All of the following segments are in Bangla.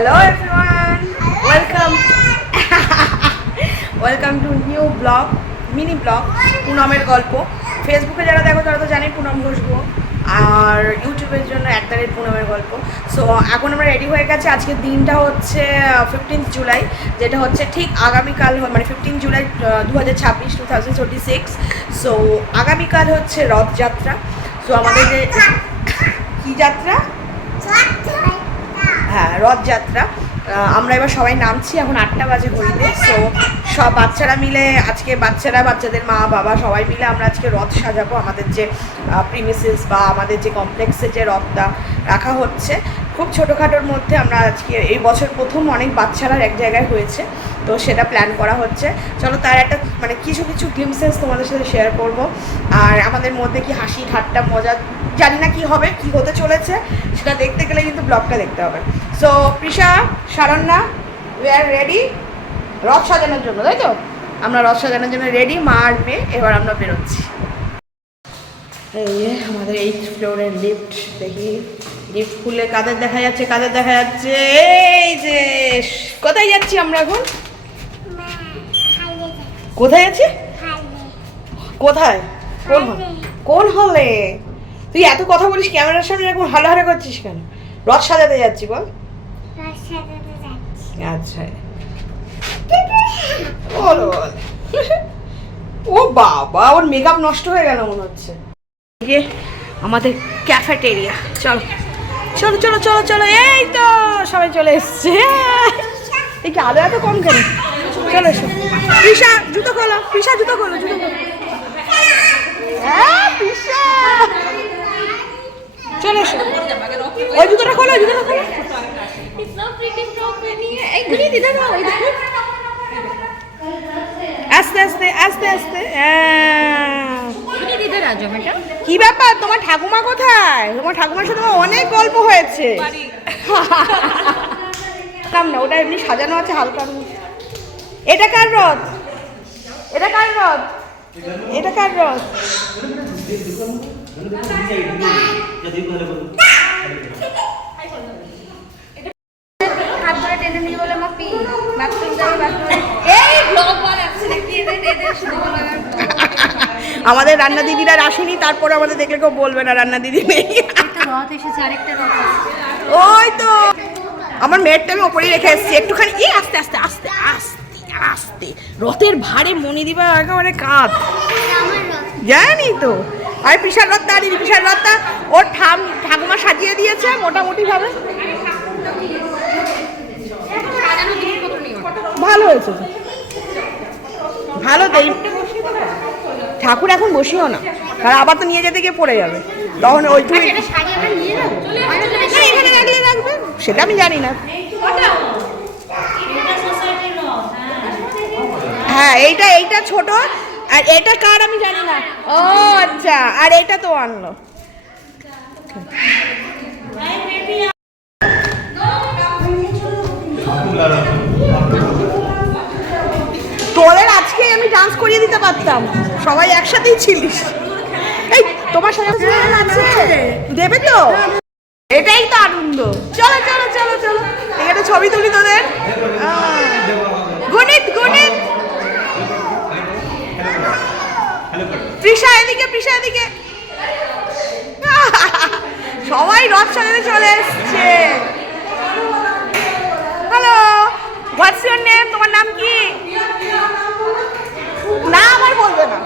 Hello everyone, welcome to new blog, mini blog পুনমের গল্প। ফেসবুকে যারা দেখো তারা তো জানি পুনম ঘোষবো, আর ইউটিউবের জন্য পুনমের গল্প। সো এখন আমরা রেডি হয়ে গেছে। আজকের দিনটা হচ্ছে 15 জুলাই, যেটা হচ্ছে ঠিক আগামীকাল, মানে 15 জুলাই 2026। সো আগামীকাল হচ্ছে রথযাত্রা। সো আমাদের যে কী যাত্রা, হ্যাঁ রথযাত্রা। আমরা এবার সবাই নামছি, এখন 8টা বাজে ঘড়িতে। সো সব বাচ্চারা মিলে আজকে, বাচ্চাদের মা বাবা সবাই মিলে আমরা আজকে রথ সাজাবো। আমাদের যে প্রিমিসেস বা আমাদের যে কমপ্লেক্সে যে রথটা রাখা হচ্ছে, খুব ছোটোখাটোর মধ্যে আমরা আজকে এই বছর প্রথম অনেক বাচ্চারা এক জায়গায় হয়েছে, তো সেটা প্ল্যান করা হচ্ছে। চলো তার একটা মানে কিছু গ্লিমসেস তোমাদের সাথে শেয়ার করব। আর আমাদের মধ্যে কি হাসি ঠাট্টা মজা, জানি না কি হবে, কি হতে চলেছে, সেটা দেখতে গেলে কিন্তু ব্লগটা দেখতে হবে। সো প্রিশা, শারণ্যা, উই আর রেডি রথ সাজানোর জন্য, তাই তো? আমরা রথ সাজানোর জন্য রেডি, মা আর মেয়ে। এবার আমরা বেরোচ্ছি। এই আমাদের 8th ফ্লোরের লিফট। দেখি লিফট খুলে কাদের দেখা যাচ্ছে, এই যে কোথায় যাচ্ছি আমরা এখন? কোথায় যাচ্ছি? কোথায়? কোন হলে? তুই এত কথা বলিস ক্যামেরার সামনে, এখন হালাহালা করছিস কেন? রথ সাজাতে যাচ্ছি বল। আচ্ছা বল। ও বাবা, ওর মেকআপ নষ্ট হয়ে গেল মনে হচ্ছে। আমাদের ক্যাফেটেরিয়া, চলো চলো চলো চলো চলো। এই তো সবাই চলে এসছে। এই কি আলো এত কম কেন? চলো এসো। প্রিশা জুতো খোলো, জুতো খোলো। হ্যাঁ প্রিশা চলে এসো। ওই জুতোটা খোলো, আস্তে আস্তে আস্তে আস্তে। কি ব্যাপার, তোমার ঠাকুমা কোথায়? তোমার ঠাকুমার সাথে আমার অনেক গল্প হয়েছে। না ওটা এমনি সাজানো আছে হালকা। এটা কার রথ? এটা কার রথ? আমাদের রান্না দিদিরা আসেনি, তারপরে আমাদের দেখলে কেউ বলবে না রান্না দিদি নেই। ওই তো আমার মেয়েরটা আমি ওপরেই রেখে এসেছি একটুখানি। আস্তে আস্তে আস্তে আস্তে আস্তে। রথের ভারে মনি দিবা একেবারে কাঁধ, জানি তো। আর পিসার রথটা, পিসার রথটা ওর ঠাকুমা সাজিয়ে দিয়েছে মোটামুটি ভাবে। ভালো হয়েছে, ভালো। ঠাকুর এখন বসিও না, কারণ আবার তো নিয়ে যেতে গিয়ে পড়ে যাবে, তখন ওই তুমি এখানে রাখলে রাখবে, সেটা আমি জানি না। হ্যাঁ এইটা ছোট, আর এটা কার আমি জানি না। ও আচ্ছা, আর এটা তো আনলো। তোদের আজকে আমি ডান্স করিয়ে দিতে পারতাম, সবাই একসাথেই ছিলিস। এই তোমার সাথে আছে দেবে তো, এটাই তো আনন্দ। চলো চলো চলো চলো, এখানে ছবি তুলি তোদের। গণিত প্রিশা এদিকে, সবাই রথ সাজাতে চলে এসছে। Hello, what's your name? তোমার নাম কি? না আমার বলবে না।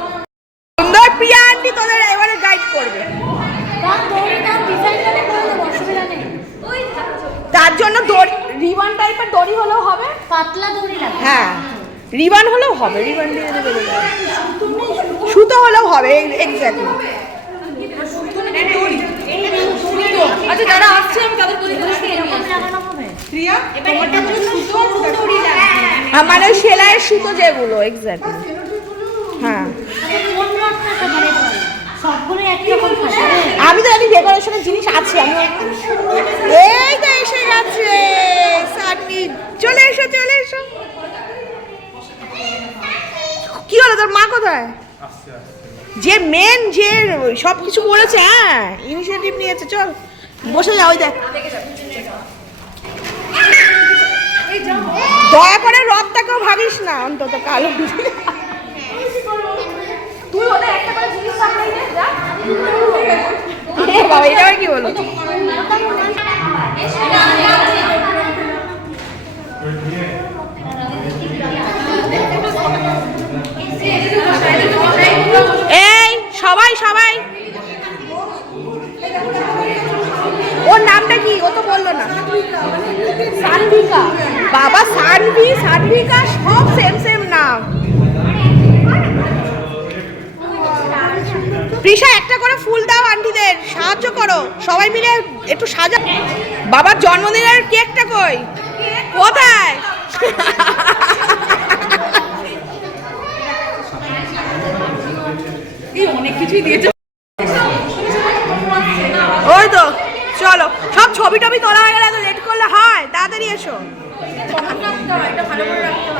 সুন্দর প্রিয়া আন্টি তোদের এবারে গাইড করবে। তার জন্য রিবান টাইপের দড়ি হলেও হবে, পাতলা দড়ি লাগে। হ্যাঁ রিবান হলেও হবে, রিবান দিয়ে দেবে, সুতো হলেও হবে। এক্স্যাক্টলি। আচ্ছা যারা আসছে আমি তাদের বলি প্রিয়া, তোমারটা তো সুতো দড়ি লাগে, মানে সেলাইয়ের সুতো যেগুলো। এক্স্যাক্টলি হ্যাঁ। আমি তো জানি ডেকোরেশনের জিনিস আছে। আমি এই তো এসে গেছে সানি, চলে এসো। কি হলো, তোর মা কোথায়? যে মেন যে সব কিছু করেছে, হ্যাঁ ইনিশিয়েটিভ নিয়েছে। চল বসে যাও, ওই দেখ। দয়া করে রথটাকেও ভাবিস না অন্তত কালো। তুই ওদের একটা করে জিনিস সামলাই দে যা। বাবা এটা কি বলো? এই সবাই সবাই, ওর নামটা কি? ও তো বললো না। সানভিকা। বাবা সানভিকা সব সেম সেম নাম। প্রিশা একটা করে ফুল দাও আন্টিদের, সাহায্য করো সবাই মিলে একটু সাজা। বাবার জন্মদিনের কেকটা কই? কোথায়? অনেক কিছুই দিয়েছে। ওই তো চলো, সব ছবি টবি তোলা হয়ে গেলে এত লেট করলে হয়? তাড়াতাড়ি এসো।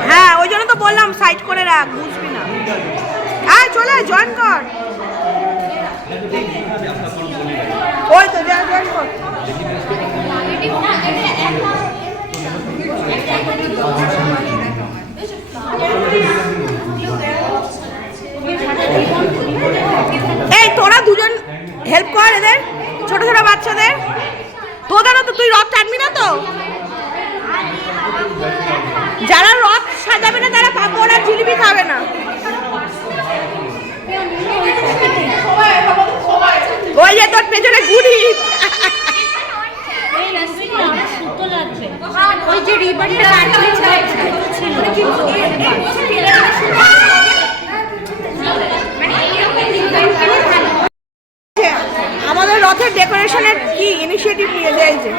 হ্যাঁ ওই জন্য তো বললাম সাইড করে রাখ, বুঝবি না। আয় চলে জয়েন কর। ওই তো যা জয়েন কর। এই তোরা দুজন হেল্প কর এদের, ছোট ছোট বাচ্চাদের। তোদেরও তো, তুই রথ টানবি না তো? যারা রথ সাজাবে না তারা পাপড় আর জিলিপি খাবে না। ওই যে তোর পেছনে ঘুরি। ওই যে রিবনটা আমাদের রথের ডেকোরেশনের কি ইনিশিয়েটিভ নিয়ে যায় যে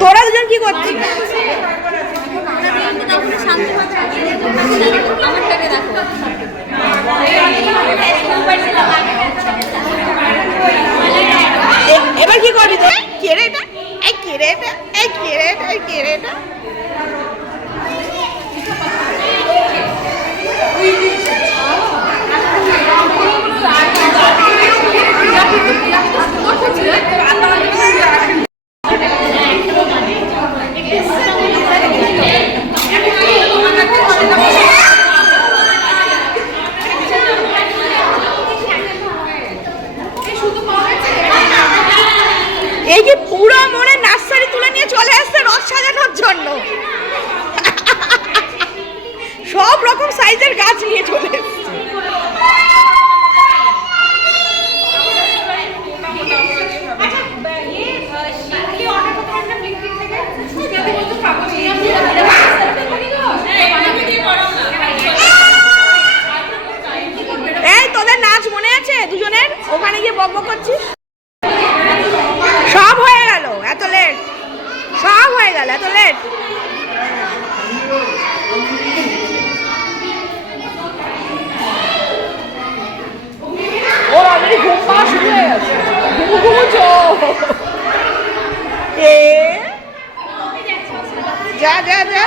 তোরা দুজন কি করছিস? এবার কি করবি তো? কেড়ে এটা, এই কেড়ে এটা, এই কেড়ে এটা, এই কেড়ে এটা। এই যে পুরো মনে নার্সারি তুলে নিয়ে চলে আসছে রথ সাজানোর জন্য। সব রকম সাইজের গাছ নিয়ে চলে এসছে। এই তোদের নাচ মনে আছে দুজনের? ওখানে গিয়ে বক বক করছিস। সব হয়ে গেল, এত লেট? সব হয়ে গেল, এত লেট? ওর অলরেডি ঘুম পাওয়া শুরু হয়ে গেছে। ঘুমু ঘুমু চোখ। যা যা যা।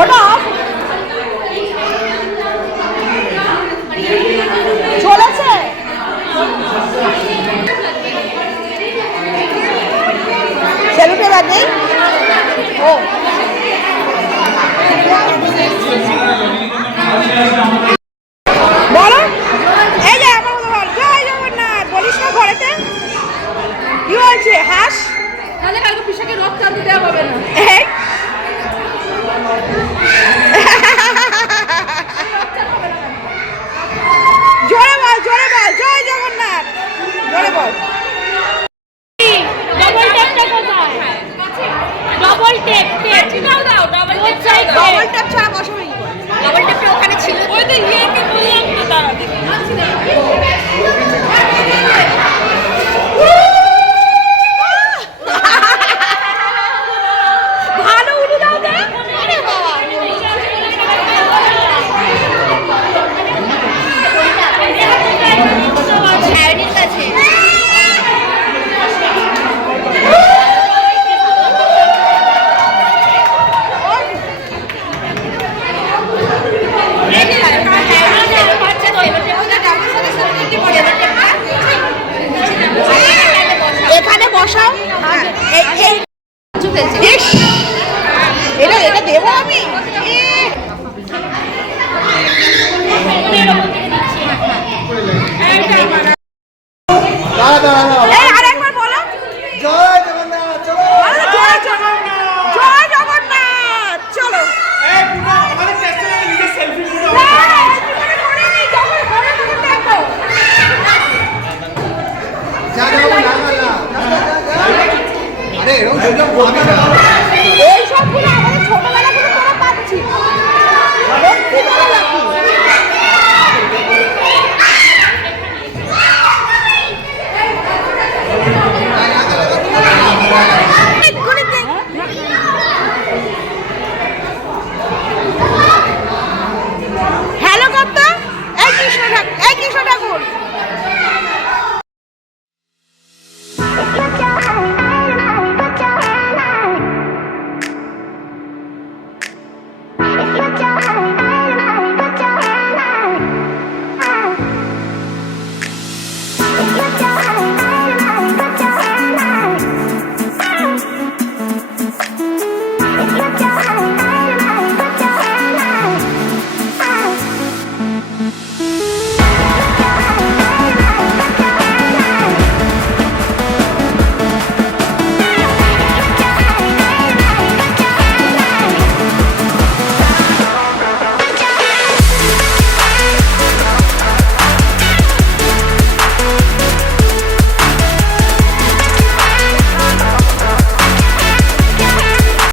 ওটা চলেছে। সেলুটে বাজে। ও বলো, এই যে আমার মতো বল, জয় জগন্নাথ বলিস না ঘরেতে? কি হয়েছে? হাস, তাহলে কালকে পিসাকে রথ টানতে দেওয়া হবে না। জোরে বল, জোরে বল, জয় জগন্নাথ জোরে বল। ডবল ট্যাপটা কোথায়? ডবল ট্যাপ, দাও দাও ডবল ট্যাপ। ডবল ট্যাপ ছাড়া বসাবে কি করে? ডবল ট্যাপটা ওখানে ছিল। ওই তো ইয়েকে বললাম তো দাঁড়া দেখি। একদম ভর্তি খেলা। এই সবগুলো আমাদের ছোটবেলা থেকে তোরা পাচ্ছি। সত্যি ভালো লাগে।